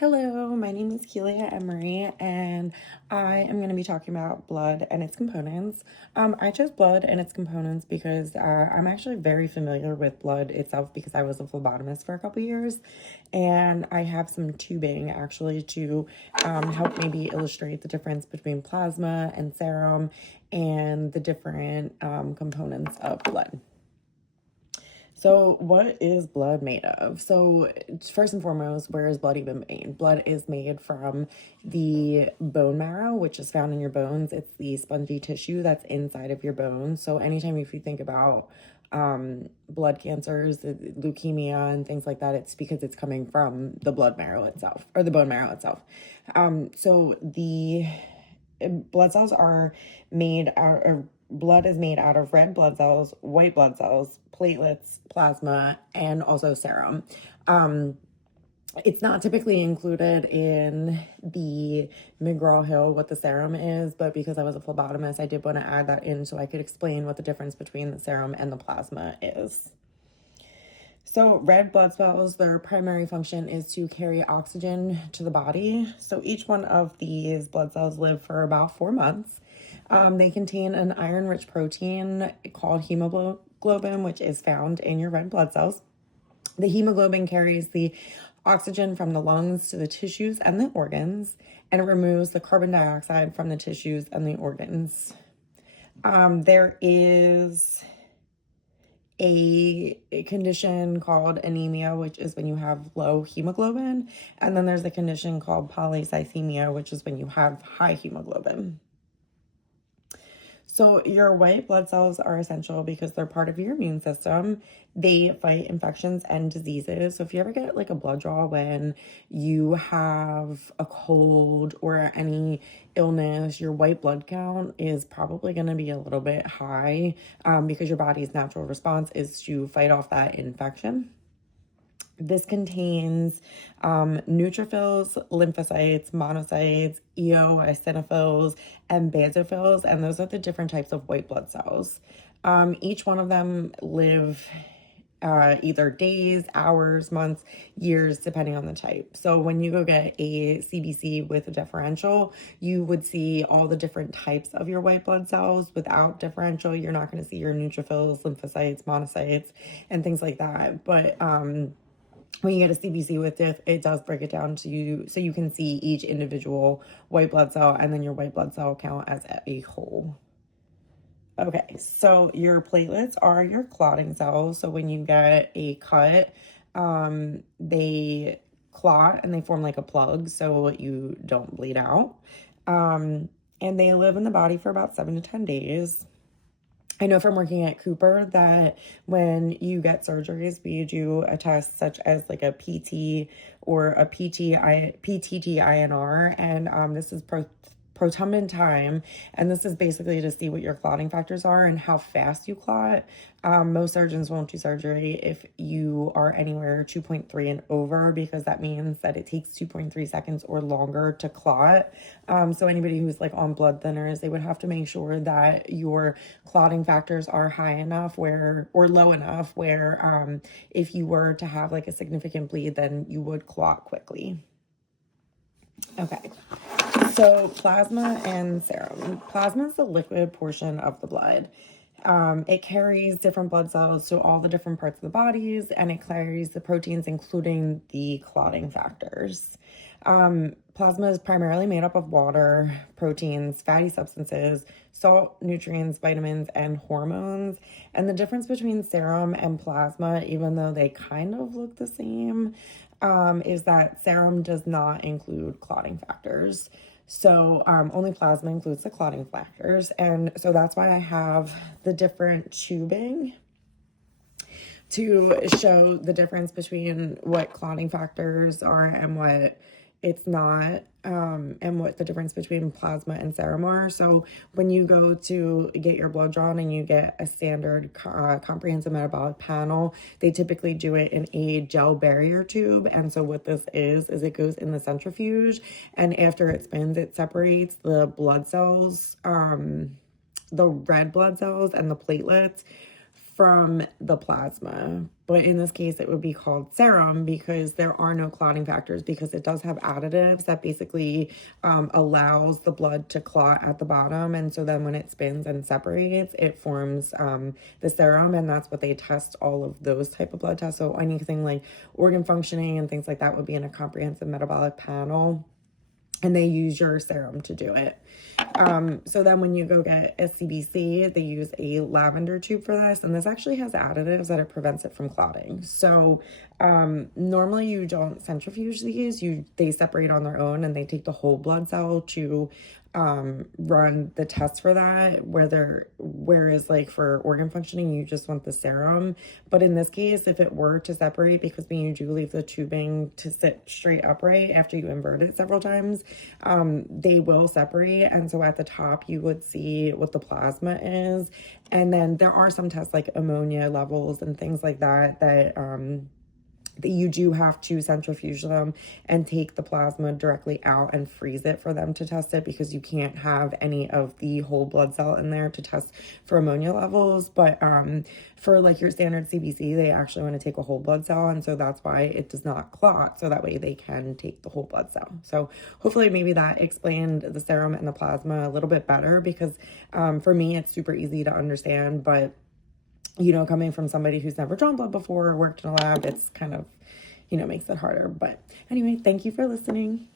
Hello, my name is Kelia Emery, and I am going to be talking about blood and its components. I chose blood and its components because I'm actually very familiar with blood itself because I was a phlebotomist for a couple years, and I have some tubing actually to help maybe illustrate the difference between plasma and serum and the different components of blood. So, what is blood made of? So, first and foremost, where is blood even made? Blood is made from the bone marrow, which is found in your bones. It's the spongy tissue that's inside of your bones. So, anytime if you think about blood cancers, leukemia, and things like that, it's because it's coming from the blood marrow itself or the bone marrow itself. So, the blood cells are made out of blood is made out of red blood cells, white blood cells, platelets, plasma, and also serum. It's not typically included in the McGraw-Hill what the serum is, but because I was a phlebotomist, I did want to add that in so I could explain what the difference between the serum and the plasma is. So red blood cells, their primary function is to carry oxygen to the body. So each one of these blood cells live for about 4 months. They contain an iron-rich protein called hemoglobin, which is found in your red blood cells. The hemoglobin carries the oxygen from the lungs to the tissues and the organs, and it removes the carbon dioxide from the tissues and the organs. There is a condition called anemia, which is when you have low hemoglobin. And then there's a condition called polycythemia, which is when you have high hemoglobin. So your white blood cells are essential because they're part of your immune system. They fight infections and diseases. So if you ever get like a blood draw when you have a cold or any illness, your white blood count is probably going to be a little bit high because your body's natural response is to fight off that infection. This contains neutrophils, lymphocytes, monocytes, eosinophils, and basophils, and those are the different types of white blood cells. Each one of them live either days, hours, months, years, depending on the type. So when you go get a CBC with a differential, you would see all the different types of your white blood cells. Without differential, you're not going to see your neutrophils, lymphocytes, monocytes, and things like that. But when you get a CBC with diff, it does break it down to you so you can see each individual white blood cell and then your white blood cell count as a whole. Okay, so your platelets are your clotting cells. So when you get a cut, they clot and they form like a plug so you don't bleed out. And they live in the body for about 7 to 10 days. I know from working at Cooper that when you get surgeries, we do a test such as like a PT or a PTT-INR, and this is prothrombin time, and this is basically to see what your clotting factors are and how fast you clot. Most surgeons won't do surgery if you are anywhere 2.3 and over because that means that it takes 2.3 seconds or longer to clot. So anybody who's like on blood thinners, they would have to make sure that your clotting factors are high enough or low enough where if you were to have like a significant bleed, then you would clot quickly. Okay. So plasma and serum. Plasma is the liquid portion of the blood. It carries different blood cells to all the different parts of the bodies, and it carries the proteins, including the clotting factors. Plasma is primarily made up of water, proteins, fatty substances, salt, nutrients, vitamins, and hormones. And the difference between serum and plasma, even though they kind of look the same, is that serum does not include clotting factors. So only plasma includes the clotting factors. And so that's why I have the different tubing to show the difference between what clotting factors are and what it's not, and what the difference between plasma and serum are. So when you go to get your blood drawn and you get a standard comprehensive metabolic panel, they typically do it in a gel barrier tube. And so what this is it goes in the centrifuge, and after it spins, it separates the blood cells, the red blood cells and the platelets from the plasma. but in this case, it would be called serum because there are no clotting factors, because it does have additives that basically allows the blood to clot at the bottom. And so then when it spins and separates, it forms the serum, and that's what they test all of those type of blood tests. So anything like organ functioning and things like that would be in a comprehensive metabolic panel, and they use your serum to do it. So then when you go get a CBC, they use a lavender tube for this, and this actually has additives that it prevents it from clotting. So normally you don't centrifuge these, they separate on their own, and they take the whole blood cell to run the test for that, whereas like for organ functioning, you just want the serum. But in this case, if it were to separate, because when you do leave the tubing to sit straight upright after you invert it several times, they will separate. And so at the top, you would see what the plasma is. And then there are some tests like ammonia levels and things like that, that you do have to centrifuge them and take the plasma directly out and freeze it for them to test it, because you can't have any of the whole blood cell in there to test for ammonia levels. But for like your standard CBC, they actually want to take a whole blood cell, and so that's why it does not clot, so that way they can take the whole blood cell. So hopefully maybe that explained the serum and the plasma a little bit better, because for me it's super easy to understand, but you know, coming from somebody who's never drawn blood before or worked in a lab, it's kind of, you know, makes it harder. But anyway, thank you for listening.